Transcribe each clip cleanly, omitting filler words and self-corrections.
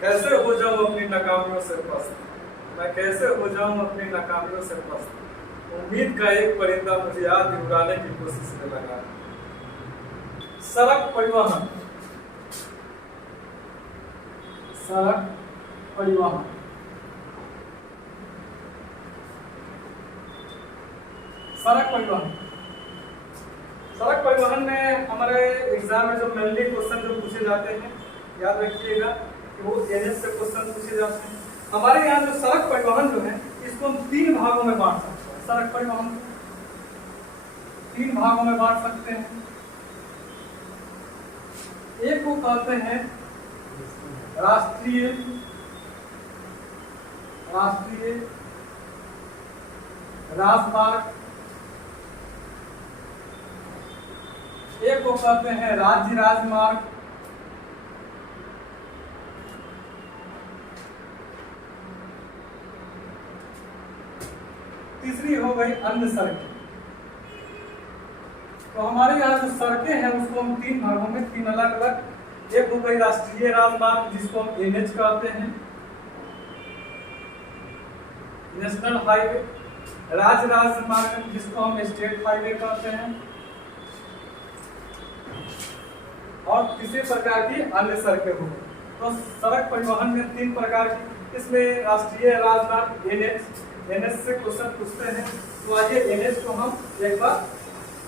कैसे हो जाऊं अपनी नाकामियों से पस्त, मैं कैसे हो जाऊं अपनी नाकामियों से पस्त। उम्मीद का एक परिंदा मुझे याद उड़ाने की कोशिश में लगा। सड़क परिवहन, सड़क परिवहन, सड़क परिवहन। सड़क परिवहन में हमारे एग्जाम में जो मेनली क्वेश्चन जो पूछे जाते हैं, याद रखिएगा कि वो एनएच से क्वेश्चन पूछे जाते हैं। हमारे यहाँ जो सड़क परिवहन जो है इसको हम 3 भागों में बांट सकते हैं। सड़क परिवहन 3 भागों में बांट सकते हैं। एक को कहते हैं राष्ट्रीय राजमार्ग, एक को कहते हैं राज्य राजमार्ग, तीसरी हो गई अन्य सड़कें। तो हमारे यहाँ जो सड़कें हैं उसको हम 3 भागों में, 3 अलग अलग, एक हो गई राष्ट्रीय राजमार्ग जिसको हम एनएच कहते हैं, नेशनल हाईवे, राज्य राजमार्ग जिसको हम स्टेट हाईवे कहते हैं, और किसी प्रकार की अन्य सड़कें हो गई। तो सड़क परिवहन में 3 प्रकार की, इसमें राष्ट्रीय राजमार्ग एनएच से क्वेश्चन पूछते हैं। तो आइए एनएच को हम एक बार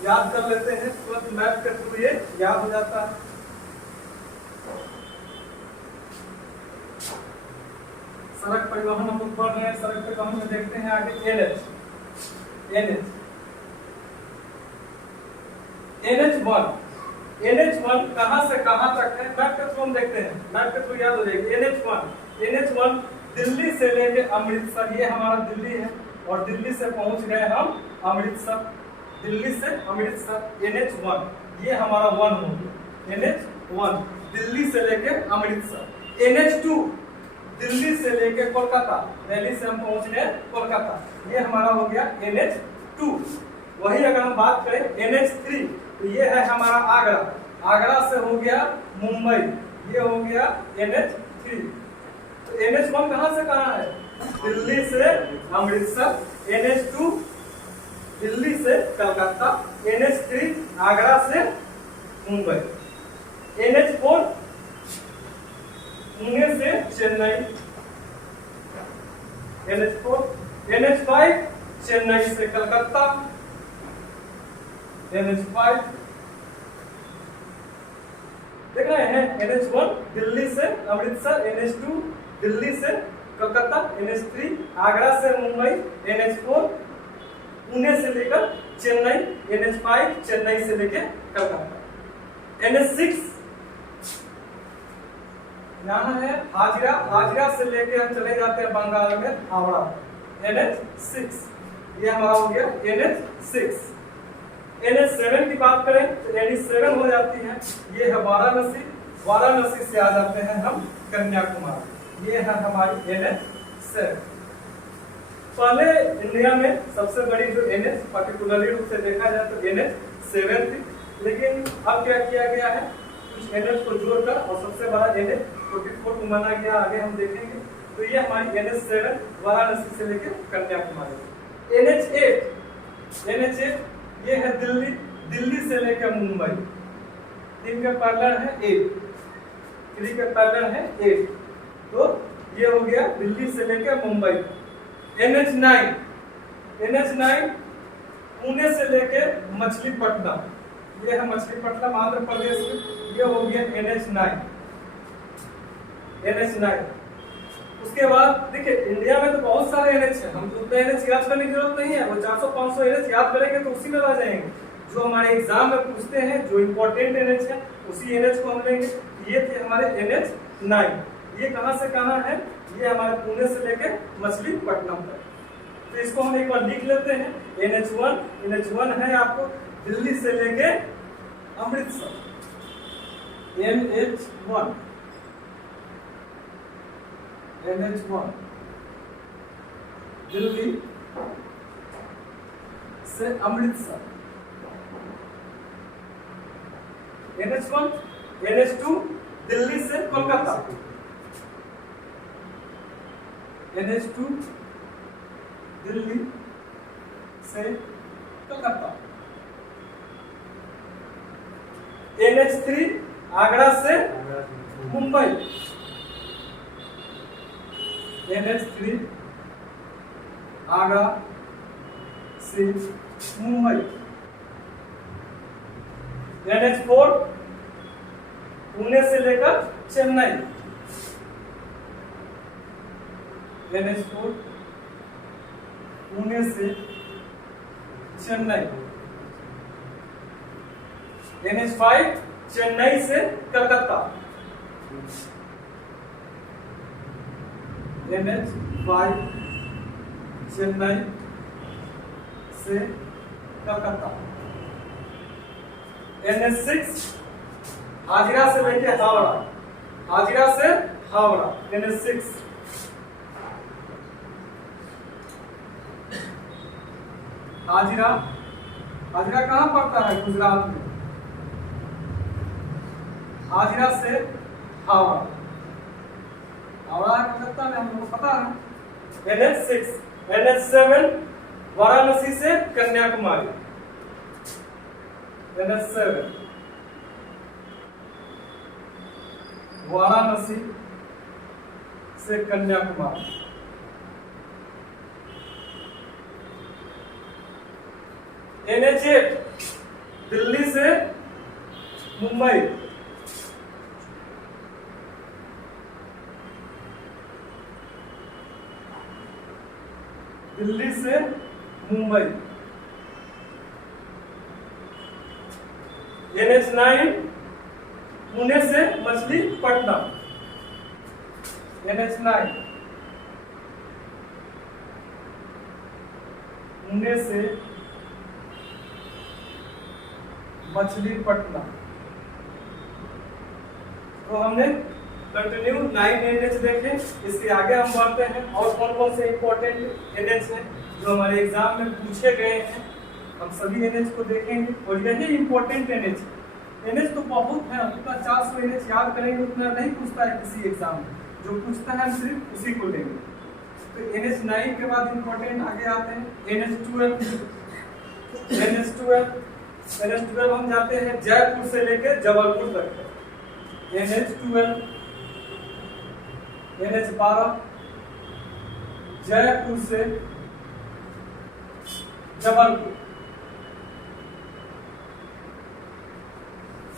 याद कर लेते हैं, तुरंत मैप के थ्रू ये याद हो जाता है। सड़क परिवहन हम लोग पढ़ रहे हैं, सड़क परिवहन में देखते हैं आगे एनएच। NH1 कहां से कहां तक है, मैप के थ्रू हम देखते हैं, मैप के थ्रू याद हो जाएगी। NH1 दिल्ली से लेके अमृतसर, ये हमारा दिल्ली है और दिल्ली से पहुंच गए हम अमृतसर, दिल्ली से अमृतसर। NH1 ये हमारा 1 हो गया। NH1 दिल्ली से लेके अमृतसर। NH2 दिल्ली से लेके कोलकाता, दिल्ली से हम पहुंच गए कोलकाता, ये हमारा हो गया NH2। वही अगर हम बात करें NH3 तो ये है हमारा आगरा, आगरा से हो गया मुंबई, ये हो गया NH3। तो NH1 कहां से कहां है, दिल्ली से अमृतसर। NH2 दिल्ली से कलकत्ता। NH3 आगरा से मुंबई। NH4 पुणे से चेन्नई। NH5 चेन्नई से कलकत्ता। NH5 देख रहे हैं, NH1 दिल्ली से अमृतसर, NH2 दिल्ली से कलकत्ता, NH3 आगरा से मुंबई, NH4 पुणे से लेकर चेन्नई, NH5 चेन्नई से लेकर कलकत्ता। NH6 यहाँ है हाजिरा, हाजिरा से लेके हम चले जाते हैं बंगाल में हावड़ा। NH6 ये हमारा हो गया NH6। NH7 की बात करें तो NH7 हो जाती है, ये है वाराणसी, वाराणसी से आ जाते हैं हम कन्याकुमारी, ये है हमारी NH7। पहले इंडिया में सबसे बड़ी जो NH पर्टिकुलरली रूप से देखा जाए तो NH7 थी, लेकिन अब क्या किया गया है, कुछ NH को जोड़कर और सबसे बड़ा NH44 को माना गया, आगे हम देखेंगे। तो ये हमारी NH7 वाराणसी से लेकर कन्याकुमारी। NH8 ये है दिल्ली, दिल्ली से लेकर मुंबई, 3 के पैरेलल है 8, 3 के पैरेलल है 8, तो ये हो गया दिल्ली से लेकर मुंबई। NH9 पुणे से लेकर मछलीपट्टनम, ये है मछलीपट्टनम आंध्र प्रदेश में, ये हो गया NH9। उसके बाद देखिए इंडिया में तो बहुत सारे NH हैं, हम उतने NH याद करने की जरूरत नहीं है, वो 400-500 NH याद करेंगे तो उसी में रह जाएंगे। जो हमारे एग्जाम में पूछते हैं, जो इम्पोर्टेंट NH है उसी NH को हम लेंगे। ये थे हमारे NH9, ये कहां से कहां है, ये हमारे पुणे से लेके मछलीपट्टनम तक। तो इसको हम एक बार लिख लेते हैं। NH1 है आपको दिल्ली से लेके अमृतसर, NH1 दिल्ली से अमृतसर। NH1 NH2 दिल्ली से कोलकाता, NH2 दिल्ली से कलकत्ता, NH3 आगरा से मुंबई, NH3 आगरा से मुंबई, NH4 पुणे से लेकर चेन्नई, NH4 पुणे से चेन्नई, NH5 चेन्नई से कलकत्ता, NH5 चेन्नई से कलकत्ता, NH6 हाजिरा से लेके हावड़ा, हाजिरा से हावड़ा, NH6, हाजिरा, हाजिरा कहाँ पड़ता है? गुजरात में, हाजिरा से हावड़ा, हावड़ा कलकत्ता में, हम लोग को पता है। NH6, NH7 वाराणसी से कन्याकुमारी, NH7 वाराणसी से कन्याकुमारी, NH8 दिल्ली से मुंबई, दिल्ली से मुंबई, NH9 पुणे से मछलीपट्टनम, NH9 पुणे से मछलीपट्टनम। तो हमने कंटिन्यू 9 NH देखे, इसके आगे हम बढ़ते हैं और कौन कौन से इंपॉर्टेंट NH हैं जो हमारे एग्जाम में पूछे गए हैं। हम सभी NH को देखेंगे और यही इंपॉर्टेंट NH है। NH तो बहुत है, उतना 400 NH याद करेंगे उतना नहीं पूछता है किसी एग्जाम में, जो पूछता है हम सिर्फ उसी को लेंगे। तो NH9 के बाद इंपॉर्टेंट आगे आते हैं NH12, NH12 हम जाते हैं जयपुर से लेकर जबलपुर तक, NH12, NH12 जयपुर से जबलपुर।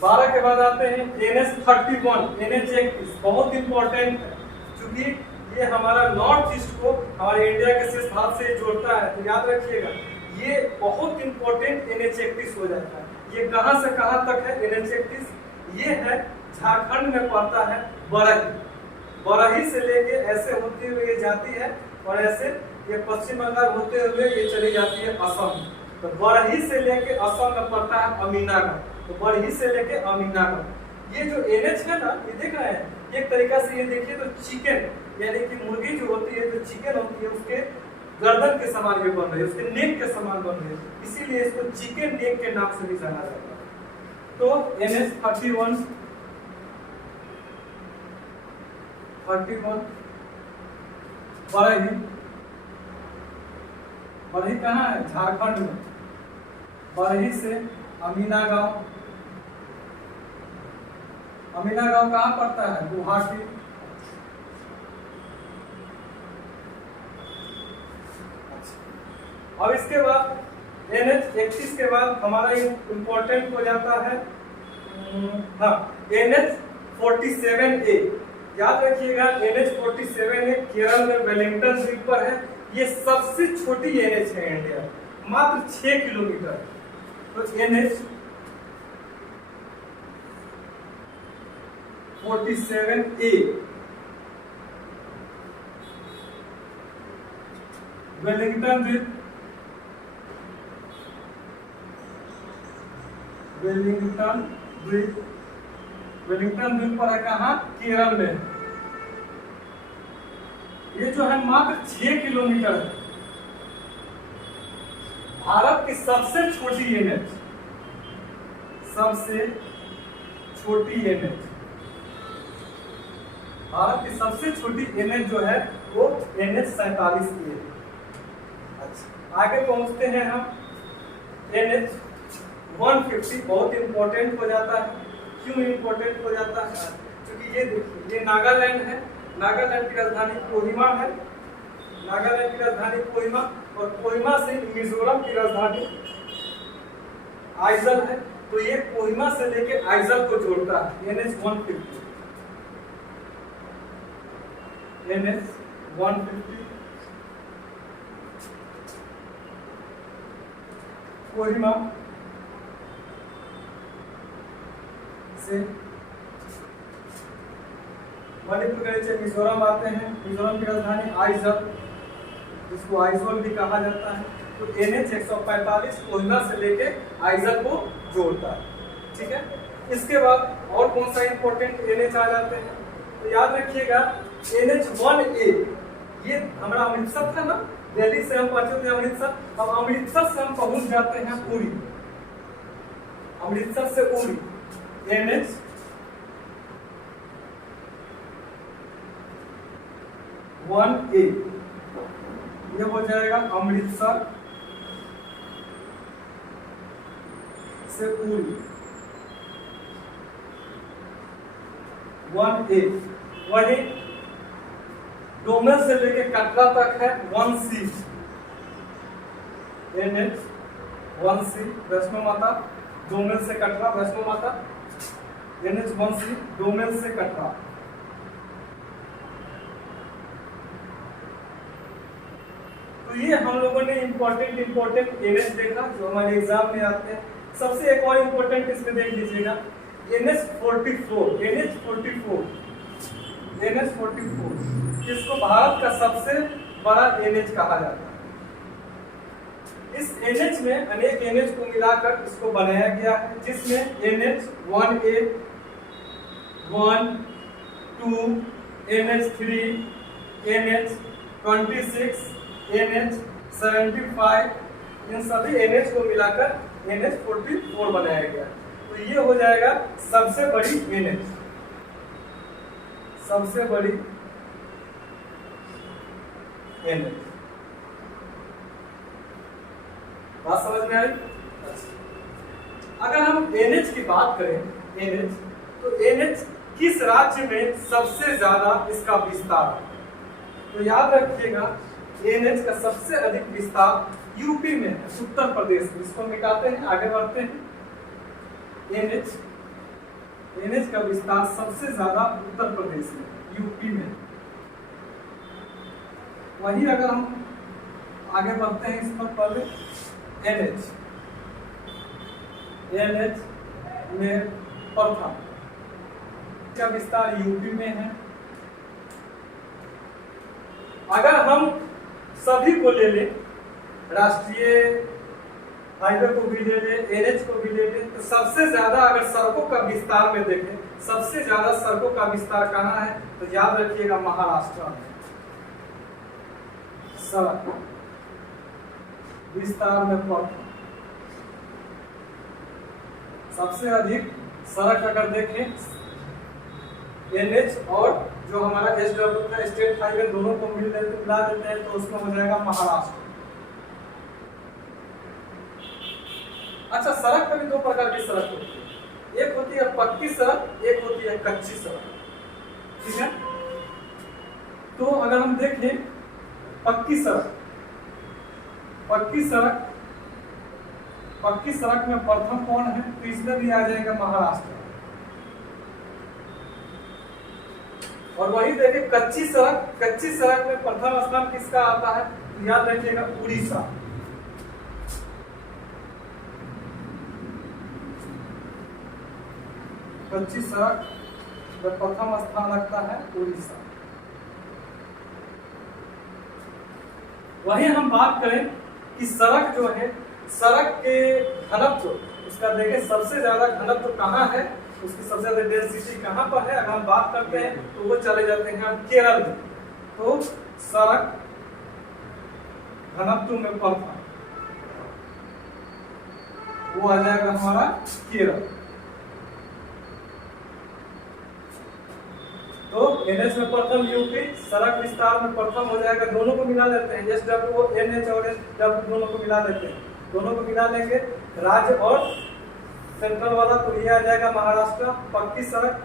12 के बाद आते हैं NH31, NH31 बहुत इंपॉर्टेंट है क्योंकि ये हमारा नॉर्थ ईस्ट को हमारे इंडिया के शेष भाग से जोड़ता है। तो याद रखिएगा ये बहुत इंपॉर्टेंट NH31 हो जाता है। ये कहां से कहां तक है NH31? ये है झारखंड में पड़ता है बरही, बरही से लेके ऐसे होते हुए ये जाती है और ऐसे ये पश्चिम बंगाल होते हुए ये चली जाती है असम। तो बरही से लेके असम में पड़ता है अमीनागढ़, तो बरही से लेके अमीनागढ़। ये जो NH है ना, ये देख रहे हैं, एक तरीका से ये देखिए तो चिकन यानी कि मुर्गी जो होती है, जो चिकन होती है उसके गर्दन के समान भी बन रही है, उसके नेक के समान बन रही है, इसीलिए इसको चिकन नेक के नाम से भी जाना जाता है। तो NH31 बरही, बरही कहाँ है? झारखंड में। बरही से अमीनागांव, अमीनागांव कहाँ पड़ता है? गुवाहाटी। अब इसके बाद NH31 के बाद हमारा इंपॉर्टेंट हो जाता है NH47A। याद रखिएगा NH47A केरल में वेलिंगटन द्वीप पर है। ये सबसे छोटी NH है इंडिया, मात्र 6 किलोमीटर। तो NH47A वेलिंगटन द्वीप, वेलिंगटन द्वीप, वेलिंगटन द्वीप पर है कहाँ? केरल में। ये जो है मात्र 6 किलोमीटर है। भारत की सबसे छोटी NH, सबसे छोटी NH भारत की सबसे छोटी NH जो है वो NH47 की है। अच्छा, आगे पहुंचते हैं हम। NH150 बहुत इंपॉर्टेंट हो जाता है। क्यों इंपॉर्टेंट हो जाता है? क्योंकि ये देखिए, ये नागालैंड है, नागालैंड की राजधानी कोहिमा है, नागालैंड की राजधानी कोहिमा, और कोहिमा से मिजोरम की राजधानी आइजल है। तो ये कोहिमा से लेके आइजल को जोड़ता है NH150। NH150 कोहिमा से मणिपुर के नीचे मिजोरम आते हैं, मिजोरम की राजधानी आइजल, जिसको आइजोल भी कहा जाता है। तो NH145 कोहिमा से लेके आइजल को जोड़ता है। ठीक है, इसके बाद और कौन सा इंपॉर्टेंट NH आ जाते हैं? तो याद रखिएगा NH1A, ये हमारा अमृतसर था ना, दिल्ली से हम पहुंचे थे अमृतसर, अब अमृतसर से हम पहुंच जाते हैं उरी, अमृतसर से उरी, NH1A, ये हो जाएगा अमृतसर से उरी 1A। वही डोमन से लेके कटरा तक है 1C, NH1C वैष्णो माता, डोमन से कटरा वैष्णो माता, NH1C डोमन से कटरा। तो ये हम लोगों ने इंपॉर्टेंट NH देखा जो हमारे एग्जाम में आते हैं। सबसे एक और इंपॉर्टेंट इसमें देख लीजिएगा NH44, जिसको भारत का सबसे बड़ा NH कहा जाता है। इस NH में अनेक NH को मिलाकर इसको बनाया गया है, जिसमें NH1A, 1, 2, NH3, NH26, NH75, इन सभी NH को मिलाकर NH44 बनाया गया। तो ये हो जाएगा सबसे बड़ी NH, सबसे बड़ी NH। बात समझ में आई? अगर हम NH की बात करें, NH, तो NH किस राज्य में सबसे ज्यादा इसका विस्तार है? तो याद रखिएगा NH का सबसे अधिक विस्तार यूपी में है, उत्तर प्रदेश में। इसको मिटाते हैं, आगे बढ़ते हैं। NH का विस्तार सबसे ज्यादा उत्तर प्रदेश में, यूपी में। वही अगर हम आगे बढ़ते हैं इस पर पहले NH में प्रथम का विस्तार यूपी में है। अगर हम सभी को ले लें, राष्ट्रीय हाईवे को भी ले लें, NH को भी ले लें, तो सबसे ज्यादा अगर सड़कों का विस्तार में देखें, सबसे ज्यादा सड़कों का विस्तार कहाँ है? तो याद रखिएगा महाराष्ट्र में। सड़क विस्तार में प्रथम सबसे अधिक सड़क अगर देखें NH और जो हमारा SW था, स्टेट हाईवे, दोनों को मिला देते हैं तो उसमें हो जाएगा महाराष्ट्र। अच्छा, सड़क पर भी दो प्रकार की सड़क होती है, एक होती है पक्की सड़क, एक होती है कच्ची सड़क। ठीक है, तो अगर हम देखें पक्की सड़क, पक्की सड़क में प्रथम कौन है? तो इसमें भी आ जाएगा महाराष्ट्र। और वही देखें कच्ची सड़क में प्रथम स्थान किसका आता है? याद रखिएगा उड़ीसा। कच्ची सड़क में प्रथम स्थान रखता है उड़ीसा। वही हम बात करें कि सड़क जो है, सड़क के घनत्व, उसका देखें सबसे ज्यादा घनत्व कहाँ है, उसकी सबसे ज्यादा डेंसिटी कहाँ पर है? अगर हम बात करते हैं तो वो चले जाते हैं हम केरल में। तो सड़क घनत्व में प्रथम वो आ जाएगा हमारा केरल। तो एनएच में प्रथम यूपी, सड़क विस्तार में प्रथम हो जाएगा, दोनों को मिला लेते हैं, एसडब्ल्यू एनएच और एसडब्ल्यू दोनों को मिला लेते हैं, दोनों को मिला लेंगे। राज्य और सेंट्रल वाला तो ये आ जाएगा महाराष्ट्र, पक्की सड़क